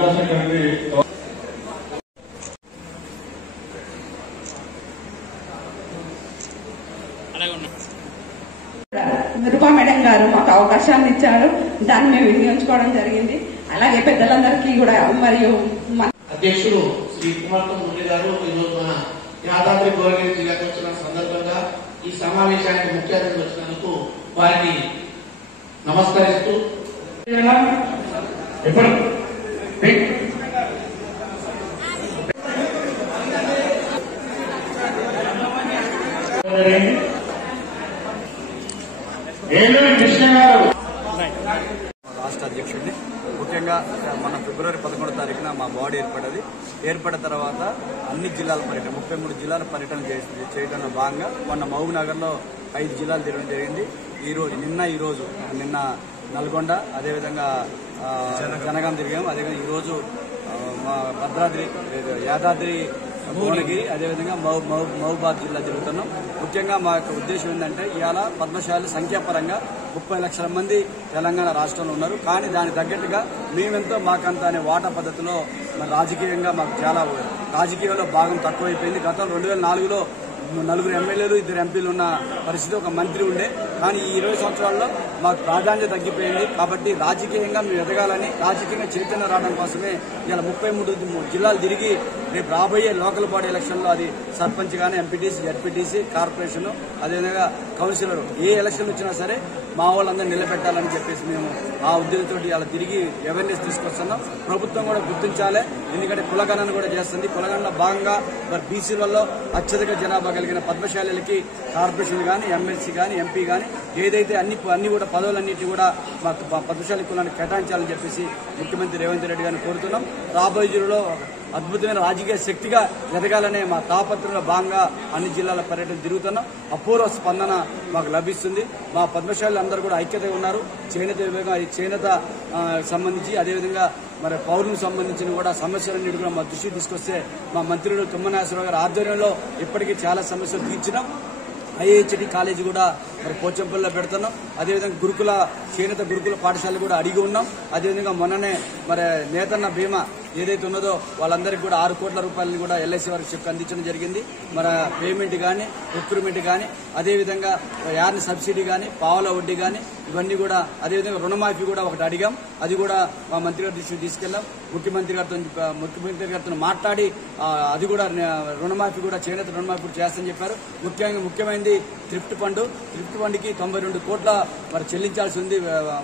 జిల్లా సెక్రటరీ రూపా మేడం గారు మాకు అవకాశాన్ని ఇచ్చారు. దాన్ని మేము వినియోగించుకోవడం జరిగింది. అలాగే పెద్దలందరికీ కూడా మరియు అధ్యక్షుడు శ్రీ కుమార్ మురళి గారు ఈరోజు మన యాదాద్రి భువనగిరి జిల్లాకు వచ్చిన సందర్భంగా ఈ సమావేశానికి ముఖ్య అతిథి వచ్చినందుకు వారిని నమస్కరిస్తూ రాష్ట్ర అధ్యక్షుడిని ముఖ్యంగా మన ఫిబ్రవరి 11వ తారీఖున మా బాడీ ఏర్పడిన తర్వాత అన్ని జిల్లాల పర్యటన 33 జిల్లాల పర్యటన చేయడంలో భాగంగా మొన్న మహబూబ్ నగర్ లో 5 జిల్లాలు తిరగడం జరిగింది. నిన్న నల్గొండ, అదేవిధంగా జనగాం తిరిగాం. అదేవిధంగా ఈరోజు మా భద్రాద్రి యాదాద్రి భువనగిరి, అదేవిధంగా మహబూబాద్ జిల్లా తిరుగుతున్నాం. ముఖ్యంగా మా యొక్క ఉద్దేశం ఏంటంటే ఇవాళ పద్మశాలి సంఖ్యాపరంగా 30 లక్షల మంది తెలంగాణ రాష్ట్రంలో ఉన్నారు. కానీ దానికి తగ్గట్టుగా మేమెంతో మాకంత అనే వాటా పద్ధతిలో రాజకీయంగా మాకు చాలా రాజకీయంలో భాగం తక్కువైపోయింది. గతంలో 2004లో 4 ఎమ్మెల్యేలు 2 ఎంపీలు ఉన్న పరిస్థితి, ఒక మంత్రి ఉండే. కానీ ఈ 20 సంవత్సరాల్లో మాకు ప్రాధాన్యత తగ్గిపోయింది. కాబట్టి రాజకీయంగా మేము ఎదగాలని, రాజకీయంగా చైతన్యం రావడం కోసమే ఇలా 33 జిల్లాలు తిరిగి రేపు రాబోయే లోకల్ బాడీ ఎలక్షన్లో అది సర్పంచ్ గానీ, ఎంపీటీసీ, జడ్పీటీసీ, కార్పొరేషన్, అదేవిధంగా కౌన్సిలర్ ఏ ఎలక్షన్ వచ్చినా సరే మా వాళ్ళందరూ నిలబెట్టాలని చెప్పేసి మేము ఆ ఉద్దేశంతో ఇలా తిరిగి అవేర్నెస్ తీసుకొస్తున్నాం. ప్రభుత్వం కూడా గుర్తించాలి, ఎందుకంటే కులగణన కూడా చేస్తుంది. కులగణన భాగంగా మరి బీసీలలో అత్యధిక జనాభా కలిగిన పద్మశాలిలకి కార్పొరేషన్ గానీ, ఎమ్మెల్సీ గానీ, ఎంపీ గానీ ఏదైతే అన్ని కూడా పదవులన్నింటినీ కూడా మాకు పద్మశాలి కులాన్ని కేటాయించాలని చెప్పేసి ముఖ్యమంత్రి రేవంత్ రెడ్డి గారిని కోరుతున్నాం. రాబోయే జిల్లాలో అద్భుతమైన రాజకీయ శక్తిగా ఎదగాలనే మా తాపత్రంలో భాగంగా అన్ని జిల్లాల పర్యటన తిరుగుతున్నాం. అపూర్వ స్పందన మాకు లభిస్తుంది. మా పద్మశాలి అందరూ కూడా ఐక్యతగా ఉన్నారు. చేనేత సంబంధించి, అదేవిధంగా మరి పౌరులకు సంబంధించిన కూడా సమస్యలన్నిటి కూడా మా దృష్టికి తీసుకొస్తే మా మంత్రులు తుమ్మనాశ్వరరావు గారి ఆధ్వర్యంలో ఇప్పటికీ చాలా సమస్యలు తీర్చినాం. IHT కాలేజీ కూడా మరి పోచంపల్లిలో పెడుతున్నాం. అదేవిధంగా చేనేత గురుకుల పాఠశాల కూడా అడిగి ఉన్నాం. అదేవిధంగా మొన్ననే మరి నేతన్న బీమా ఏదైతే ఉన్నదో వాళ్ళందరికీ కూడా 6 కోట్ల రూపాయలని కూడా LIC వారికి చెక్ అందించడం జరిగింది. మరి పేమెంట్ కానీ, ప్రొక్యూర్మెంట్ కానీ, అదేవిధంగా యార్న్ సబ్సిడీ కానీ, పావుల వడ్డీ కానీ ఇవన్నీ కూడా, అదేవిధంగా రుణమాఫీ కూడా ఒకటి అడిగాం. అది కూడా మా మంత్రి గారి దృష్టికి తీసుకెళ్లాం. ముఖ్యమంత్రి గారితో మాట్లాడి అది కూడా రుణమాఫీ కూడా, చేనేత రుణమాఫీ కూడా చేస్తామని చెప్పారు. ముఖ్యమైనది థ్రిఫ్ట్ ఫండ్కి 92 కోట్ల మరి చెల్లించాల్సి ఉంది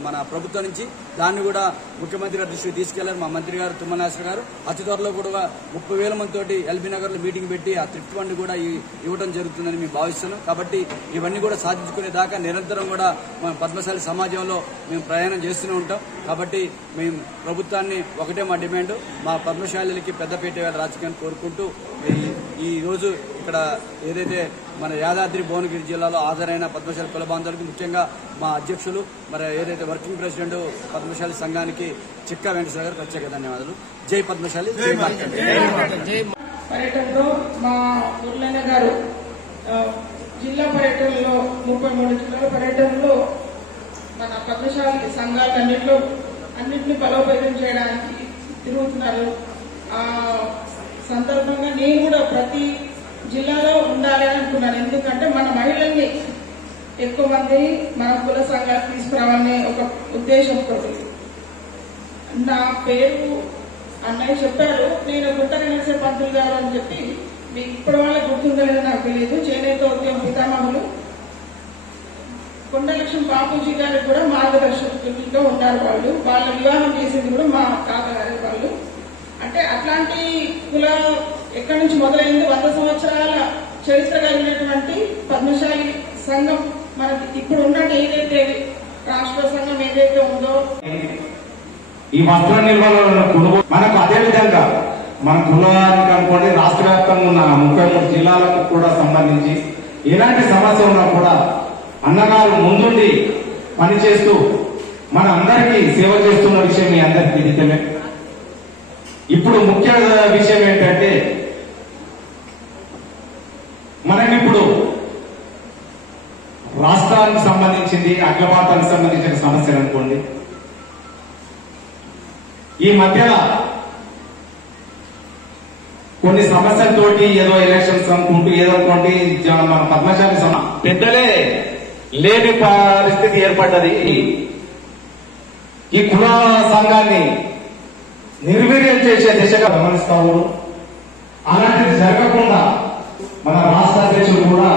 మన ప్రభుత్వం నుంచి. దాన్ని కూడా ముఖ్యమంత్రి గారి దృష్టికి తీసుకెళ్లారు మా మంత్రి గారు తుమ్మనాశ్వర గారు. అతి త్వరలో కూడా 30,000 మందితోటి LB నగర్ లో మీటింగ్ పెట్టి ఆ థ్రిఫ్ట్ ఫండ్ కూడా ఇవ్వడం జరుగుతుందని మేము భావిస్తున్నాం. కాబట్టి ఇవన్నీ కూడా సాధించుకునేదాకా నిరంతరం కూడా మన పద్మశాలి సమాజంలో మేము ప్రయాణం చేస్తూనే ఉంటాం. కాబట్టి మేము ప్రభుత్వాన్ని ఒకటే మా డిమాండ్, మా పద్మశాలికి పెద్దపీట రాజకీయాన్ని కోరుకుంటూ ఈ రోజు ఇక్కడ ఏదైతే మన యాదాద్రి భువనగిరి జిల్లాలో హాజరైన పద్మశాలి కుల బాంధవులకు, ముఖ్యంగా మా అధ్యక్షులు మరి ఏదైతే వర్కింగ్ ప్రెసిడెంట్ పద్మశాలి సంఘానికి చిక్కా వెంకటేశ్వర గారు ప్రత్యేక ధన్యవాదాలు. జై పద్మశాలి, జై మార్కండే. పర్యటనలో మా మురళన్న గారు జిల్లా పర్యటనలో 33 జిల్లాల పర్యటనలో మన పద్మశాలి సంఘాలన్నింటినీ బలోపేతం చేయడానికి తిరుగుతున్నారు. ఆ సందర్భంగా నేను కూడా ప్రతి జిల్లాలో ఉండాలి అనుకున్నాను. ఎందుకంటే మన మహిళల్ని ఎక్కువ మంది మన కుల సంఘాలు తీసుకురావాలనే ఒక ఉద్దేశంతో. నా పేరు అన్నయ్య చెప్పారు, నేను గుట్టనరసే పంతులు గారు అని చెప్పి. మీకు ఇప్పటి వల్ల గుర్తుందో లేదో నాకు తెలియదు. చేనేత ఉద్యమ పితామహులు కొండలక్ష్మి బాపూజీ గారికి కూడా మార్గదర్శకులుగా ఉన్నారు. వాళ్ళ వివాహం చేసింది కూడా మా తాతగారి వాళ్ళు. అంటే అట్లాంటి కుల ఎక్కడి నుంచి మొదలైంది, 100 సంవత్సరాల చరిత్ర కలిగినటువంటి పద్మశాలి సంఘం మనకి ఇప్పుడు ఉన్నట్టు ఏదైతే రాష్ట్ర సంఘం ఏదైతే ఉందో, ఈ వస్త్ర నిర్వహణ మనకు అదే విధంగా మన కులానికి అనుకోండి, రాష్ట్ర వ్యాప్తంగా ఉన్న 33 జిల్లాలకు కూడా సంబంధించి ఎలాంటి సమస్య ఉన్నా కూడా అన్నగారు ముందుండి పనిచేస్తూ మన అందరికీ సేవ చేస్తున్న విషయం మీ అందరికీ నిజమే. ఇప్పుడు ముఖ్య విషయం ఏంటంటే మనం ఇప్పుడు రాష్ట్రానికి సంబంధించింది, అఖిలభారతానికి సంబంధించిన సమస్యలు అనుకోండి, ఈ మధ్య కొన్ని సమస్యలతోటి ఏదో ఎలక్షన్స్ అనుకుంటూ ఏదో అనుకోండి మన పద్మశాలి పెద్దలే లేని పరిస్థితి ఏర్పడ్డది. ఈ కుల సంఘాన్ని నిర్వీర్యం చేసే దిశగా గమనిస్తా ఉన్నారు. అలాంటిది జరగకుండా మన రాష్ట్ర అధ్యక్షులు కూడా